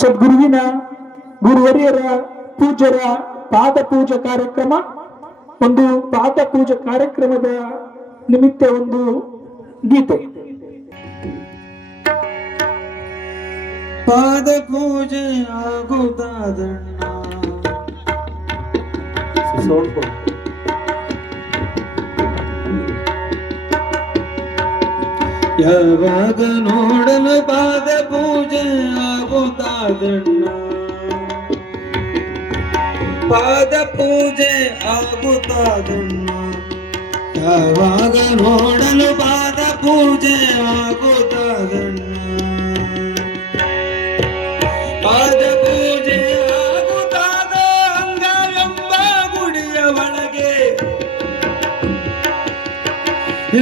ಸದ್ಗುರುವಿನ ಗುರುವರಿಯರ ಪೂಜ್ಯರ ಪಾದ ಪೂಜಾ ಕಾರ್ಯಕ್ರಮ. ಒಂದು ಪಾದ ಪೂಜಾ ಕಾರ್ಯಕ್ರಮದ ನಿಮಿತ್ತ ಒಂದು ಗೀತೆ. ಪಾದ ಪೂಜೆ ಆಗುತ್ತಾದಣ್ಣ ಯಾವಾಗ ನೋಡಲು ಪಾದ ಪೂಜೆ ಆಗುತ್ತಾದಣ್ಣ, ಪಾದ ಪೂಜೆ ಆಗುತ್ತಾದಣ್ಣ. ಯಾವಾಗ ನೋಡಲು ಪಾದ ಪೂಜೆ ಆಗುತ್ತಾದಣ್ಣ, ಪಾದ ಪೂಜೆ ಆಗುತ್ತಾದ ಅಂಗವೆಂಬ ಗುಡಿಯ ಒಳಗೆ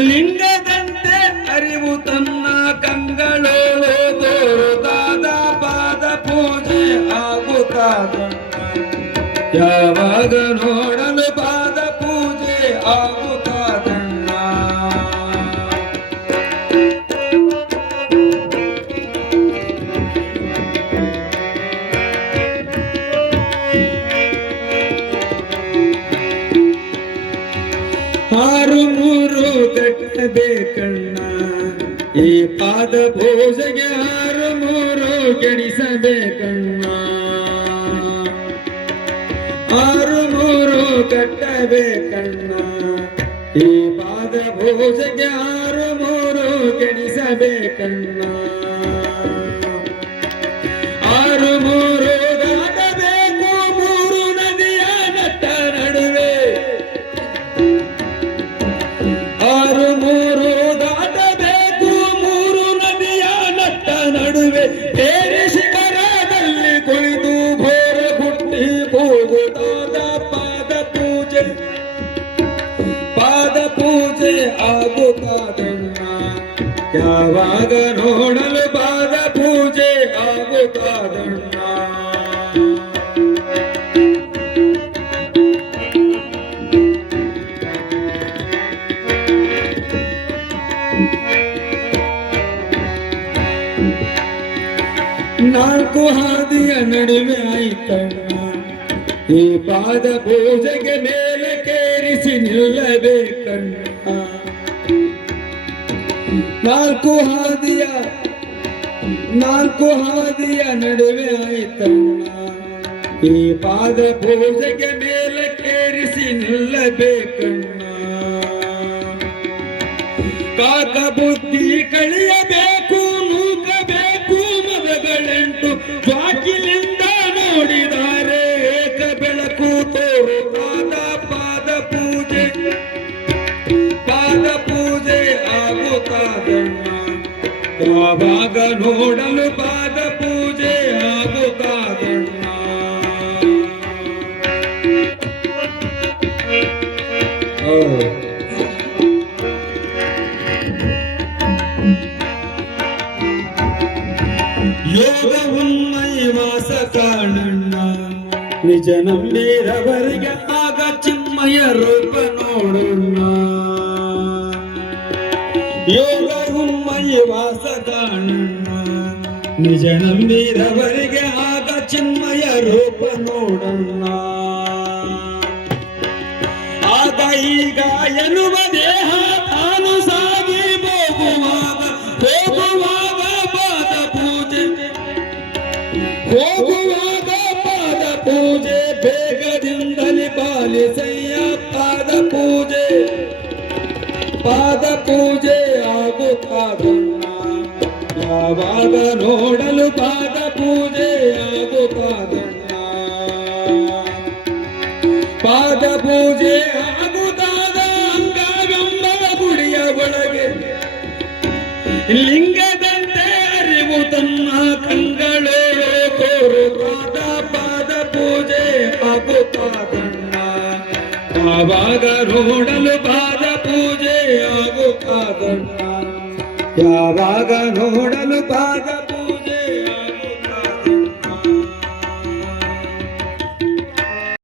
ಲಿಂಗದಂತೆ ಅರಿವು ತನ್ನ ಕಂಗಳು ತೋರುತ್ತಾದ ಪಾದ ಪೂಜೆ ಆಗುತ್ತಾದ. ಯಾವಾಗ ನೋಡಲು ಪಾದ ಪೂಜೆ ಆಗುತ್ತಾದಣ್ಣ, ಆರು ಮೂರು ಕಟ್ಟಬೇಕಣ್ಣ ಈ ಪಾದ ಪೂಜೆಗೆ, ಆರು ಮೂರು ಗೆಣಿಸಬೇಕಣ್ಣ, ಆರು ಮೂರು ಕಟ್ಟಬೇಕಣ್ಣ ಈ ಪಾದ ಪೂಜೆಗೆ, ಆರು ಮೂರು ಗೆಣಿಸಬೇಕಣ್ಣ. ಆರು ಮೂರು ದಾಟಬೇಕು ಮೂರು ನದಿಯ ನಟ್ಟ ನಡುವೆ, ಆರು ಮೂರು ದಾಟಬೇಕು ಮೂರು ನದಿಯ ನಟ್ಟ ನಡುವೆ. ಬೇರೆ ಶಿಖರದಲ್ಲಿ ಕುಳಿತು ಘೋರ ಹುಟ್ಟಿ ಹೋಗುತ್ತಾದ ಪಾದ ಪೂಜೆ, ಪಾದ ಪೂಜೆ ಆಗುತ್ತಾದಣ್ಣ. ಯಾವಾಗ ನೋಡಲು ಪಾದ ಪೂಜೆ ಆಗುತ್ತಾದಣ್ಣ, ನಾಲ್ಕು ಹಾದಿಯ ನಡುವೆ ಆಯ್ತಣ್ಣ ಈ ಪಾದ ಪೂಜೆಗೆ, ಮೇಲೆ ಕೇರಿಸಿ ನಿಲ್ಲಬೇಕಣ್ಣ. ನಾಲ್ಕು ಹಾದಿಯ ನಡುವೆ ಆಯ್ತಣ್ಣ ಈ ಪಾದ ಪೂಜೆಗೆ, ಮೇಲೆ ಕೇರಿಸಿ ನಿಲ್ಲಬೇಕಣ್ಣ. ಕಾಕ ಬುದ್ಧಿ ಕಳಿಯಬೇಕು, ನೂಕಬೇಕು ಮದಗಳೆಂಟು, ಬಾಗಿಲಿಂದ ನೋಡಿದರೆ ಏಕ ಬೆಳಕು ತೋರುತ್ತಾದ ಪಾದ ಪೂಜೆ, ಪಾದ ಪೂಜೆ ಆಗುತ್ತಾದಣ್ಣ. ಯಾವಾಗ ನೋಡಲು ಪಾದ ಪೂಜೆ ಆಗುತ್ತಾದಣ್ಣ, ಯೋಗ ಉನ್ಮಯವಾಸ ಕಾಣಣ್ಣ ನಿಜ ನಂಬಿದವರಿಗೆ ಆಗ ಚಿನ್ಮಯ ರೂಪ ನೋಡಣ್ಣ. ಯೋಗ ಉನ್ಮಯವಾಸ ಕಾಣಣ್ಣ ನಿಜ ನಂಬಿದವರಿಗೆ ಆಗ ಚಿನ್ಮಯ ರೂಪ ನೋಡಣ್ಣ. ಆಗ ಈಗ ಎನ್ನುವ ದೇಹ ತಾನು ಸಾಗಿ ಹೋಗುವಾಗ ಪಾದ ಪೂಜೆ, ಹೋಗುವಾಗ ಪಾದ ಪೂಜೆ, ಬೇಗದಿಂದಲೇ ಪಾಲಿಸಯ್ಯ ಪಾದ ಪೂಜೆ, ಪಾದ ಪೂಜೆ ಆಗುತ್ತಾದಣ್ಣ. ಯಾವಾಗ ನೋಡಲು ಪಾದ ಪೂಜೆ ಆಗುತ್ತಾದಣ್ಣ, ಪಾದ ಪೂಜೆ ಆಗುತ್ತಾದ ಅಂಗವೆಂಬ ಗುಡಿಯ ಒಳಗೆ ಲಿಂಗದಂತೆ ಅರಿವು ತನ್ನ ಕಂಗಳು ತೋರುತ್ತಾದ ಪಾದ ಪೂಜೆ ಆಗುತ್ತಾದಣ್ಣ. ಯಾವಾಗ ನೋಡಲು ಪಾದ ಪೂಜೆ ಆಗುತ್ತಾದಣ್ಣ, ಯಾವಾಗ ನೋಡಲು ಪಾದ